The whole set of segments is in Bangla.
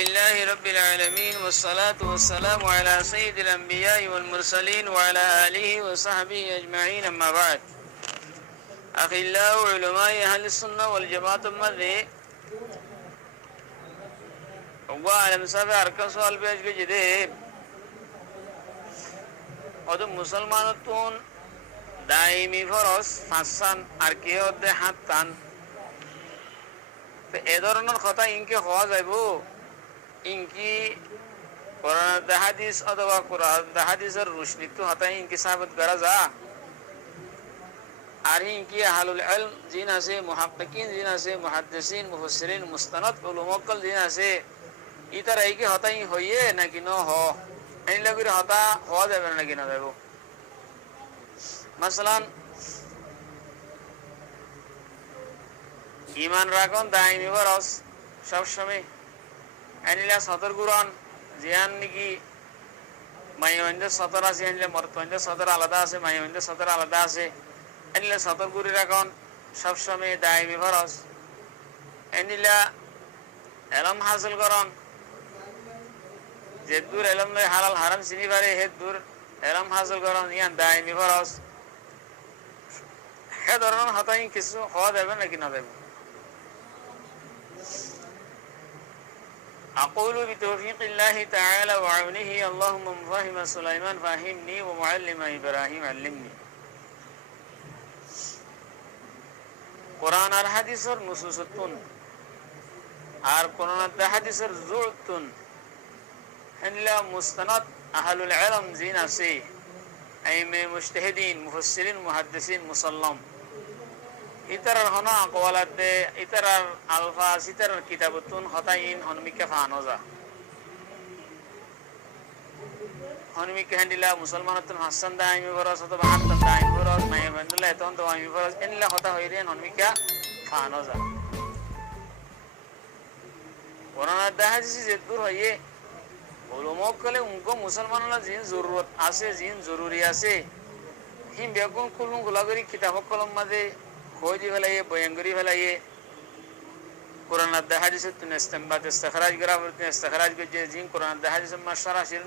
لله رب العالمين والصلاة والسلام على سيد الأنبياء والمرسلين وعلى آله وصحبه أجمعين أما بعد أخلاء علماء أهل السنة والجماعة المذي وعلم سابع أركان سؤال بيجب جديد ودم مسلمانتون দাইমি ফরজ ফাঁসান আর কে অধ্যে হাত টান এ ধরনের কথা ইনকে হওয়া যাইব ইনকি কোরআন হাদিস অথবা কোরআন হাদিসের রুশনিত হতাই ইনকি সাবিত করা যা আর ইনকি আহলুল ইলম জিন আছে মুহাক্কিকিন জিন আছে মুহাদ্দিসিন মুফাসসিরিন মুস্তানাদ উলামাকল জিন আছে ইতার এইকে হতাই হইয়ে নাকি ন হ এই লাগি হতা হওয়া যাবে নাকি না যাইব মাসলান ইমান রাখুন দাইমি ফরজ সবসময় এনিলা সতর গুরন জিয়ান নাকি মাইওয়ানদে সতর আছে এনিলা মরতওয়ানদে সতর আলাদা আছে মাইওয়ানদে সতর আলাদা আছে এনিলা সতর গুরি রাখুন সবসময় দাইমি ফরজ এনিলা এলম হাসিল করুন যে দূর এলম লয় হালাল হারাম চিনি পারে হে দূর এলম হাসিল করুন ইয়ান দাইমি ফরজ হে ধরনের হতাই কিছু হওয়া যাবে নাকি না যাবে أقول بتوفيق الله تعالى وعونه اللهم مفهم سليمان فهمني ومعلم إبراهيم علمني قرآن الحديث نصوصتون আর কোরআন হাদিসের জুরতুন হেনলা মুস্তানাদ আহলুল ইলম জিন আছে আইমে মুজতাহিদিন মুফাসসিরিন মুহাদ্দিসিন মুসাল্লাম ইতারার হনা আকওয়ালাত দে ইতারার আলফাজ ইতারার কিতাবতুন হতাইন হনমিকা ফানোজা হনমিকা হেনলা মুসলমানাতুন হাসান দাইমি ফরজ অথবা হাত্তান দাইমি ফরজ মাইয়াবান্দুল্লাহ এতন দাইমি ফরজ এনলা হতা হইরেন হনমিকা ফানোজা কোরআন হাদিস যে দূর হইয়ে উলামা কলে উনকো মুসলমানরা জিন জরুরত আছে জিন জরুরি আছে হিম বেগুন কুলুম গুলাগরি কিতাব কলম মাঝে খোঁজি ফেলাইয়ে বয়াঙ্গরি ফেলাইয়ে কোরআন হাদিসের তুন ইস্তেমবাদ ইস্তেখরাজ করা বলতে ইস্তেখরাজ করে জিন কোরআন হাদিসের মাশারা শির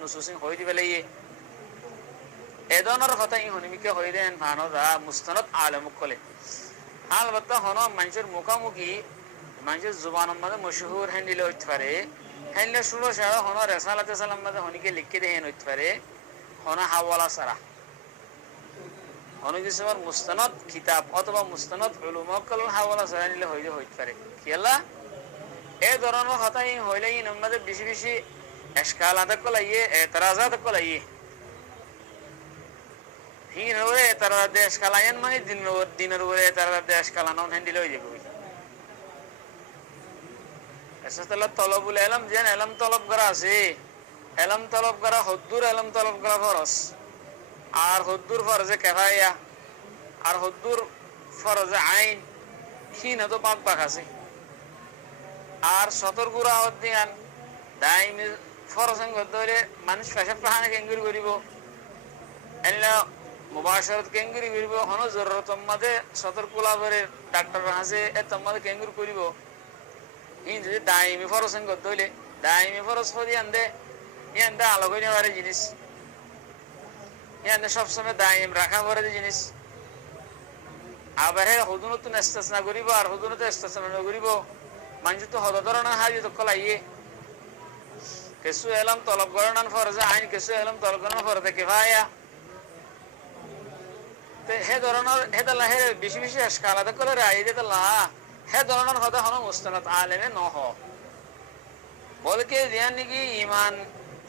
নুসুসিন খোঁজি ফেলাইয়ে এ ধরনের কথা ই হনিমিকে হইরেন ভানদা মুস্তানাদ আলেম কলে আলবাত্তা হন মানুষের মুখামুখি মানুষের জুবানের মাঝে মশহুর হ্যান্ডিলে হইতে পারে হ্যান্ডলে শুরু সারা হন রেসালাতে সালাম মাঝে হনিকে লিখে দেহেন হইতে পারে হন হাওয়ালা সারা অনেক কিছু মুস্তানাদ কিতাব অথবা মুস্তানাদ উলুমা কল হাওয়ালা সারা নিলে হইতে পারে কিলা এই ধরনের কথা হইলে ই আমাদের বেশি বেশি ইশকালাত কলাইয়ে এতরাজাত কলাইয়ে হিন ওরে তারা দেশ কালায়ন মানে দিনের ওরে তারা দেশ কালানো হ্যান্ডিলে হয়ে যাবে এসাতাল্লাহ তলবুল ইলম যেন ইলম তলব করা আছে ইলম তলব করা হুদ্দুর ইলম তলব করা ফরজ আর হুদ্দুর ফরজে কিফায়া আর হুদ্দুর ফরজে আইন হিনা তো পাক পাক আছে আর সতর গুরা হদ্দিয়ান দাইমি ফরজেন গদরে মানুষ পেশাব পাহানে কেঙ্গুরি করিব এলা মুবাশারাত কেঙ্গুরি করিব হন জরুরত মাঝে সতর কুলা করে ডাক্তার আছে এত মাঝে কেঙ্গুরি করিব ইন যদি দাইমি ফরজেন গদলে দাইমি ফরজ হদি আন্দে ইয়ান্দা আলোক হইনে পারে জিনিস ইয়ান্দা সবসময় দাইম রাখা পড়ে জিনিস আবার হে হুদুনত ইস্তিসনা করিব আর হুদুনত ইস্তিসনা করিব মানুষ তো হদ ধরনের হাজি তো কলাইয়ে কিছু এলম তলব করান ফরজে আইন কিছু এলম তলব করান ফরজে কিফায়া তে হে ধরনের হে তালা হে বেশি বেশি ইশকালাত করে রাই দে তালা হে ধরনের কথা হন মুস্তানাদ আলেমে ন হ বলকে ধ্যান নাকি ইমান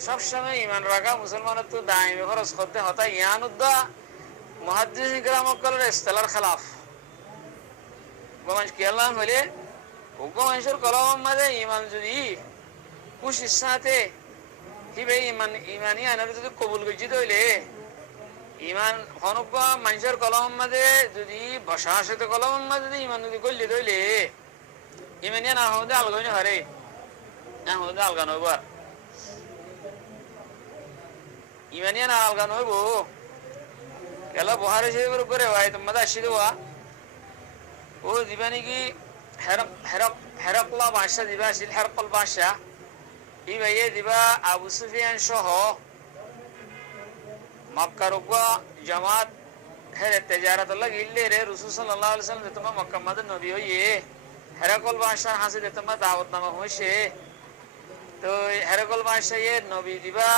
সবসময় ইমান রাখা মুসলমানের তো দাইমি ফরজ করতে হতা ইয়ান উদ্দা মুহাদ্দিস ইকরাম কলের ইস্তিলার খেলাফ গোমাঞ্চ কেলাম হলে গোমাঞ্চের কলম মাঝে ইমান যদি খুশির সাথে হিবে ইমানি আনার যদি কবুল করছি তৈলে ইমান হনুক মানুষের কলম মাঝে যদি বসা সাথে কলম মাঝে যদি ইমান যদি করলে তৈলে ইমানিয়া না হতে আলগাই না হারে না হতে আলগান হইব আর ইমানিয়া না আলগান হইব গেল বহারে শরীফের উপরে ভাই তোমাদের আসি দেওয়া ও দিবা নাকি হেরকলা বাদশা দিবা আসিল হেরকল বাদশা ইবাইয়ে দিবা আবু সুফিয়ান সহ মক্কার জামাত হেরে তেজারাত লাগিলে রে রাসূল সাল্লাল্লাহু আলাইহি ওয়াসাল্লাম তোমার মক্কা মাদে নবী হইয়ে হেরাকল বাদশার হাসিদে তোমার দাওয়াত নামা হইছে। তো হেরাকল বাদশায়ে নবী দিবা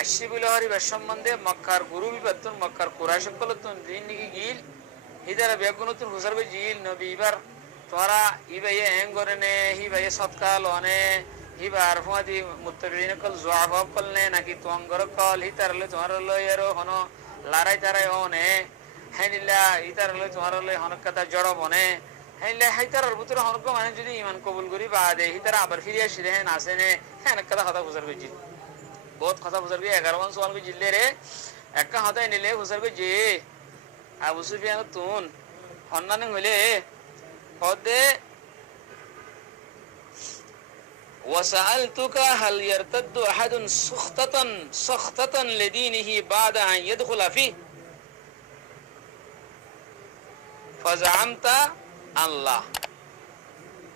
আশি বলে হরিবার সম্বন্ধে মক্কার গুরু বিবাদন মক্কার কুরাইশ সকলতন দিন নিকি গিল হিদারা বেগুনতুন হুসারবে জিল নবী এবার তোরা ইবাইয়ে এং করে নে হিবাইয়ে সৎকাল অনে হিবার ফুয়াদি মুত্তাকিন কল জওয়াব কলনে নাকি তোঙ্গর কল হিতারলে তোমার লয়েরো হনো লারাই তারাই অনে হেনিলা হিতারলে তোমার লয় হনক কথা জড় বনে হেনিলা হিতারর ভিতরে হনক মানে যদি ঈমান কবুল করি বাদে হিতারা আবার ফিরে আসি রে নাসেনে হেনক কথা কথা হুসারবে জিল বহুত কথা হুসারবে 11 মান সওয়াল জিললে রে একটা হতাই নিলে হুসারবে জি আবু সুফিয়ান তুন হন্নানে হইলে পদে وسألتك هل يرتد أحد سخطة لدينه بعد أن يدخل فيه فزعمت الله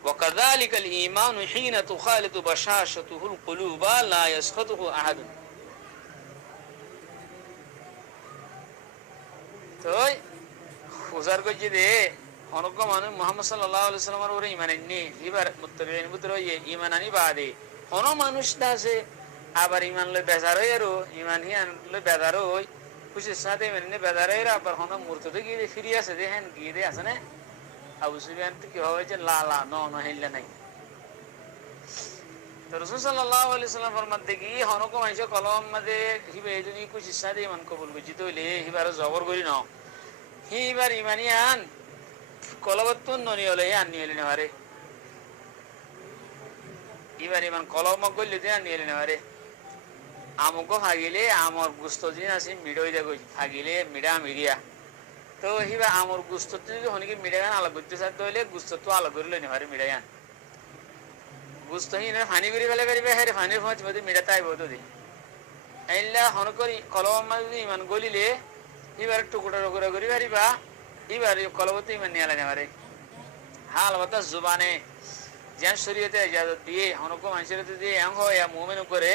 وكذلك الإيمان حين تخالط بشاشته القلوب لا يسخطه أحد তোই হুজার গজি দে হনক মানুষ মুহাম্মদ সাল্লাল্লাহু আলাইহি সাল্লামের উপরে ঈমান আনি এবার মুত্তাকিন ভিতরে ঈমান আনি বাদে হন মানুষ আছে আবার ঈমান লই বেজার হই আর ঈমান হিয়ান লই বেজার হই খুশির সাথে মানে বেজার হই আবার হন মুরতদে গিয়ে ফিরি আছে দেখেন গিয়ে দে আছে না আবু সুফিয়ান কি হবে যে লা লা ন ন হিল্লা নাই। তো রাসূল সাল্লাল্লাহু আলাইহি সাল্লাম ফরমাতে কি হনক মানুষ কলম মধ্যে হিবে যদি খুশির সাথে ঈমান কবুল করজি তইলে হিবার জবর করি ন হিবার ঈমানিয়ান কলবতুন ননি হলে আনি হলে নেওয়ারে এবার ইমান কলম করলে দিয়ে আনি হলে নেওয়ারে আমুকো ভাগিলে আমার গুস্ত দিন আছে মিডই দেখই ভাগিলে মিডা মিডিয়া তো হিবা আমার গুস্ত যদি হনিকে মিডাগান আলাদা করতে চাইতে হইলে গুস্ত তো আলাদা করে লই নেওয়ারে মিডাগান গুস্ত হিনে ফানি করে ফেলে পারিবে হ্যাঁ ফানির ফাঁচ মধ্যে মিডা তাই বোধ দি আইলা হন করি কলম যদি ইমান গলিলে এবার টুকুটা টুকুরা করি পারিবা এবার কলবতে ইমান নিয়ে নেওয়ারে হাল বাতা জুবানে যেন শরীয়তে ইজাজত দিয়ে হনক মানুষের যদি এং হয় মুমিন করে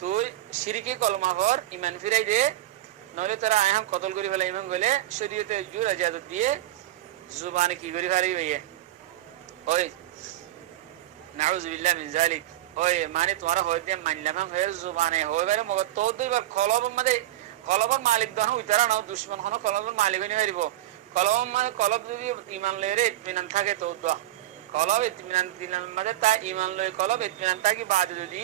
তুই শিরকি কলমা ভর ইমান ফিরাই দে নইলে তোরা আয়াম কতল করি ফেলে ইমান গলে শরীয়তে জুর ইজাজত দিয়ে জুবানে কি করি ফারি ভাইয়ে ওই নাউযুবিল্লাহ মিন যালিক ওই মানে তোমার হইতে মানলাম হয়ে জুবানে হইবারে মগ তো দুইবার কলব মধ্যে কলবর মালিক দহন উইতারা নাও দুশমন হন কলবর মালিক হইনি পারিব কলম মানে কলব যদি ইমান লয়ে ইতমিনান থাকে তো দোয়া কলব ইতমিনান দিলাম মানে তা ইমান লয়ে কলব ইতমিনান থাকি বাদে যদি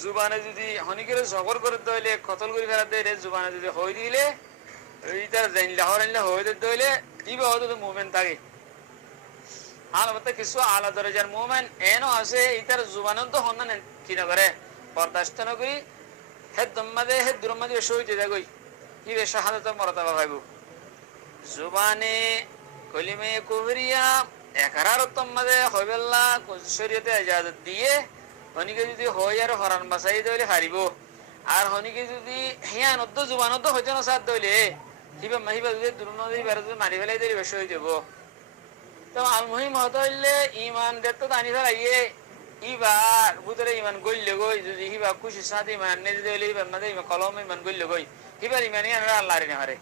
জুবানে যদি হনিকের জবর করে দইলে কতল করে ফেলা দেয় জুবানে যদি হই দিলে এইটার জানলে হরাইলে হই দইলে দিবে হয়তো তো মুভমেন্ট থাকে আলাদা কিছু আলা দরজার মুভমেন্ট এনো আছে এইটার জুবানে তো হন না কিনা করে বরদাস্ত না করি হে দম্মাদে হে দুরমাদে শহীদ দেখই কি বে শাহাদাত মরতবা পাইবো জুবানে কলিমে কুফরিয়া একরারতম মধ্যে হইবেল্লা শরীয়তে ইজাজত দিয়ে হনিকে যদি হয় আর হরান বাসাই দইলে হারিব আর হনিকে যদি হিয়ান অদ্দ জুবান অদ্দ হইতে না সাথ দইলে হিবা মাহিবা যদি দুরনদি বের যদি মারি ফেলাই দিলে বেশ হয়ে যাব। তো আল মুহিম হতে হইলে ঈমান দেত আনি ফেলাইয়ে ইবার ভিতরে ঈমান গইলে গই যদি হিবা খুশির সাথে ঈমান নে যদি হইলে ইবার মাঝে কলম ঈমান গইলে গই হিবার ঈমানি আনরা আল্লাহর নে হারে।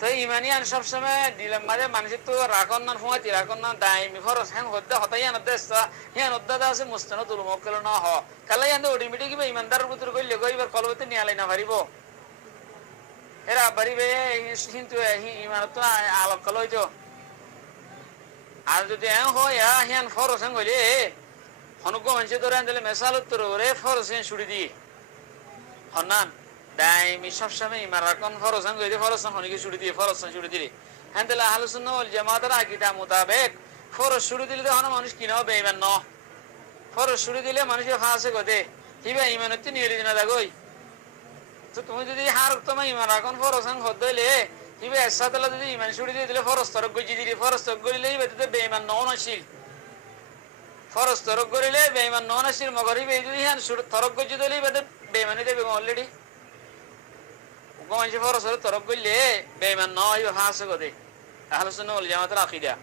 তো ইমানিয়ান সবসময় দিলাম মাঝে মানুষের তো রাখন না ফুয়াতি রাখন না দায়মি ফরস হ্যাঁ হদ্দা হতাই আন দেশটা হ্যাঁ হদ্দা আছে মুস্তানা তুল মক্কেল না হ কালাই আন্দে অটোমেটিক কিবা ইমানদারের ভিতর কইলে কইবার কলবতে নিয়ে আলাই না পারিব এরা পারিবে কিন্তু ইমান তো আলোক কল হইতো আর যদি এ হয় হ্যাঁ ফরস হ্যাঁ হইলে হনুক মানুষের ধরে আনলে মেসাল উত্তর ওরে ফরস হ্যাঁ ছুটি দিয়ে হন্নান দাইমি সবসময় ইমান রাখন ফরসান কইতে ফরসান হনিকে ছুটি দিয়ে ফরসান ছুটি দিলে হ্যাঁ তাহলে আহলে সুন্নাহ ওয়াল জামাতের আকীদা মোতাবেক ফরজ ছুটি দিলে তখন মানুষ কিনা বেঈমান ন ফরজ ছুটি দিলে মানুষের ফাঁসে গদে হিবা ইমান হচ্ছে নিয়ে না দাগই তো তুমি যদি হার তোমার ইমান রাখন ফরসান হদইলে হিবা একসাথে যদি ইমান ছুটি দিয়ে দিলে ফরজ তরক গজি দিলে ফরজ তরক গলিলে হিবা তো বেঈমান ননশীল ফরজ তরক গলিলে বেঈমান ননশীল মগর হিবা যদি হ্যাঁ তরক গজি দিলে হিবা বেঈমানি দেবে অলরেডি মানুষের ফরজ তরক গলিলে বেঈমান নয় ফাঁসে গদে আহলে সুন্নাহ ওয়াল জামাতের আকীদা।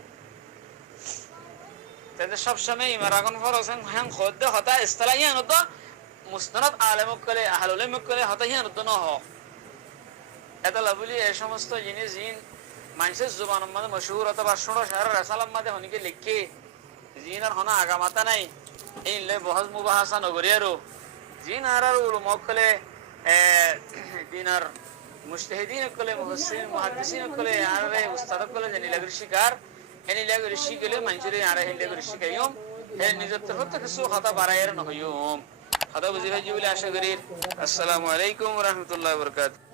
তাতে সব সময় ইমারাগন ফরসেন হ্যাং খদ্দে হতা ইস্তালাহিয়ান তো মুস্তানাদ আলেম কলে আহলুল ইলম কলে হতা হিয়ান তো ন হ এটা লাবলি এই সমস্ত জিনিস জিন মানুষের জুবানের মধ্যে মশহুর অথবা শুনো শহরের রাসালাম মধ্যে হনিকে লিখে জিনার হনা আগামাতা নাই এই লে বহজ মুবাহাসা নগরিয়ারো জিন আর উলুম কলে দিনার মুজতাহিদিন কলে মুফাসসিরিন মুহাদ্দিসিন কলে আর উস্তাদ কলে জানি লাগর শিকার এনি লাগর শিকলে মানুষের আর এই লাগর শিকাইম হে নিজের তরফ থেকে কিছু কথা বাড়াইয়ের নহইম কথা বুঝি ভাই বলে আশা করি। আসসালামু আলাইকুম ওয়া রাহমাতুল্লাহি ওয়া বারাকাতুহু।